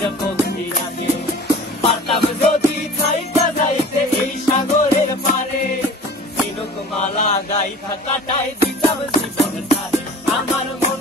প্রেমের পক্ষী আগে পারতাম যদি থাইকা যাইতে এই সাগরের পারে ঝিনুক মালা গাইথা কাটাই দিতাম জীবন তারে আমার মন